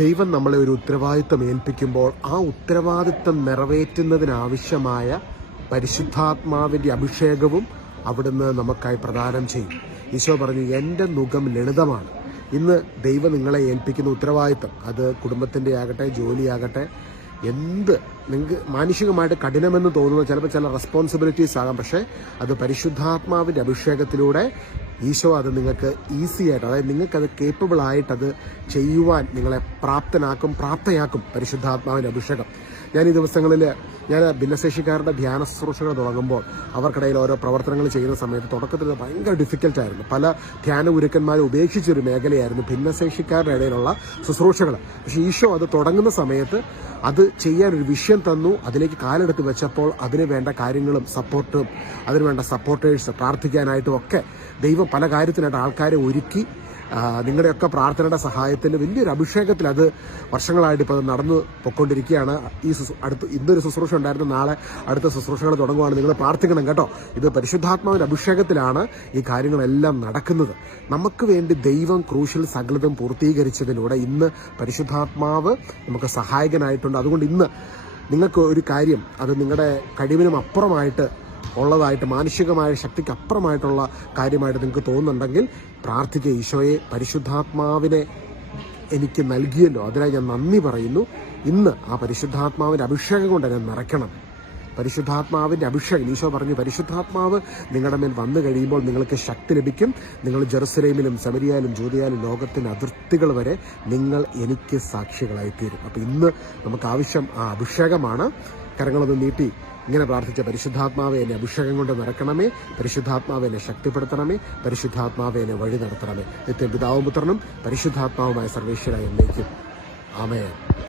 ദൈവം നമ്മളെ ഒരു ഉത്തരവാദിത്തം ഏൽപ്പിക്കുമ്പോൾ ആ ഉത്തരവാദിത്തം നിറവേറ്റുന്നതിനാവശ്യമായ പരിശുദ്ധാത്മാവിൻ്റെ അഭിഷേകവും അവിടുന്ന് നമുക്കായി പ്രദാനം ചെയ്യും. ഈശോ പറഞ്ഞു, എൻ്റെ നുകം ലളിതമാണ്. ഇന്ന് ദൈവം നിങ്ങളെ ഏൽപ്പിക്കുന്ന ഉത്തരവാദിത്തം, അത് കുടുംബത്തിൻ്റെ ആകട്ടെ, ജോലിയാകട്ടെ, എന്ത് നിങ്ങൾക്ക് മാനുഷികമായിട്ട് കഠിനമെന്ന് തോന്നുന്ന ചിലപ്പോൾ ചില റെസ്പോൺസിബിലിറ്റീസ് ആകാം, പക്ഷേ അത് പരിശുദ്ധാത്മാവിൻ്റെ അഭിഷേകത്തിലൂടെ ഈശോ അത് നിങ്ങൾക്ക് ഈസി ആയിട്ട്, അതായത് നിങ്ങൾക്കത് കേപ്പബിൾ ആയിട്ടത് ചെയ്യുവാൻ നിങ്ങളെ പ്രാപ്തയാക്കും പരിശുദ്ധാത്മാവിൻ്റെ അഭിഷേകം. ഞാൻ ഈ ദിവസങ്ങളിൽ ഭിന്നശേഷിക്കാരുടെ ധ്യാന ശുശ്രൂഷകൾ തുടങ്ങുമ്പോൾ അവർക്കിടയിൽ ഓരോ പ്രവർത്തനങ്ങൾ ചെയ്യുന്ന സമയത്ത് തുടക്കത്തിൽ ഭയങ്കര ഡിഫിക്കൽട്ടായിരുന്നു. പല ധ്യാന ഗുരുക്കന്മാരെ ഉപേക്ഷിച്ചൊരു മേഖലയായിരുന്നു ഭിന്നശേഷിക്കാരുടെ ഇടയിലുള്ള ശുശ്രൂഷകൾ. പക്ഷേ ഈശോ അത് തുടങ്ങുന്ന സമയത്ത് അത് ചെയ്യാനൊരു വിഷയം തന്നു. അതിലേക്ക് കാലെടുത്ത് വെച്ചപ്പോൾ അതിന് വേണ്ട കാര്യങ്ങളും സപ്പോർട്ടും അതിനുവേണ്ട സപ്പോർട്ടേഴ്സ് പ്രാർത്ഥിക്കാനായിട്ടും ഒക്കെ ദൈവം പല കാര്യത്തിനായിട്ട് ആൾക്കാരെ ഒരുക്കി. നിങ്ങളുടെയൊക്കെ പ്രാർത്ഥനയുടെ സഹായത്തിന് വലിയൊരു അഭിഷേകത്തിൽ അത് വർഷങ്ങളായിട്ട് ഇപ്പോൾ നടന്നു പൊയ്ക്കൊണ്ടിരിക്കുകയാണ്. ഇന്നൊരു ശുശ്രൂഷ ഉണ്ടായിരുന്നു, നാളെ അടുത്ത ശുശ്രൂഷകൾ തുടങ്ങുകയാണ്. നിങ്ങൾ പ്രാർത്ഥിക്കണം കേട്ടോ. ഇത് പരിശുദ്ധാത്മാവിൻ്റെ അഭിഷേകത്തിലാണ് ഈ കാര്യങ്ങളെല്ലാം നടക്കുന്നത്. നമുക്ക് വേണ്ടി ദൈവം ക്രൂശിൽ സകലതും പൂർത്തീകരിച്ചതിലൂടെ ഇന്ന് പരിശുദ്ധാത്മാവ് നമുക്ക് സഹായകനായിട്ടുണ്ട്. അതുകൊണ്ട് ഇന്ന് നിങ്ങൾക്ക് ഒരു കാര്യം, അത് നിങ്ങളുടെ കഴിവിനും അപ്പുറമായിട്ട് ഉള്ളതായിട്ട്, മാനുഷികമായ ശക്തിക്ക് അപ്പുറമായിട്ടുള്ള കാര്യമായിട്ട് നിങ്ങൾക്ക് തോന്നുന്നുണ്ടെങ്കിൽ പ്രാർത്ഥിക്കുക. ഈശോയെ, പരിശുദ്ധാത്മാവിനെ എനിക്ക് നൽകിയല്ലോ, അതിനായി ഞാൻ നന്ദി പറയുന്നു. ഇന്ന് ആ പരിശുദ്ധാത്മാവിൻ്റെ അഭിഷേകം കൊണ്ട് എന്നെ നിറയ്ക്കണം. പരിശുദ്ധാത്മാവിൻ്റെ അഭിഷേകം, ഈശോ പറഞ്ഞു, പരിശുദ്ധാത്മാവ് നിങ്ങളുടെ മേൽ വന്നു കഴിയുമ്പോൾ നിങ്ങൾക്ക് ശക്തി ലഭിക്കും. നിങ്ങൾ ജെറുസലേമിലും സമരിയയിലും ജൂദയാലും ലോകത്തിൻ്റെ അതിർത്തികൾ വരെ നിങ്ങൾ എനിക്ക് സാക്ഷികളായിത്തീരും. അപ്പോൾ ഇന്ന് നമുക്ക് ആവശ്യം ആ അഭിഷേകമാണ്. കരങ്ങളൊന്ന് നീട്ടി ഇങ്ങനെ പ്രാർത്ഥിച്ച, പരിശുദ്ധാത്മാവെ എന്നെ അഭിഷേകം കൊണ്ട് നിറയ്ക്കണമേ, പരിശുദ്ധാത്മാവെ എന്നെ ശക്തിപ്പെടുത്തണമേ, പരിശുദ്ധാത്മാവെ എന്നെ വഴി നടത്തണമേ. നിത്യം പിതാവും പുത്രനും പരിശുദ്ധാത്മാവുമായ സർവേശ്വരായ എന്നേക്കും. ആമേൻ.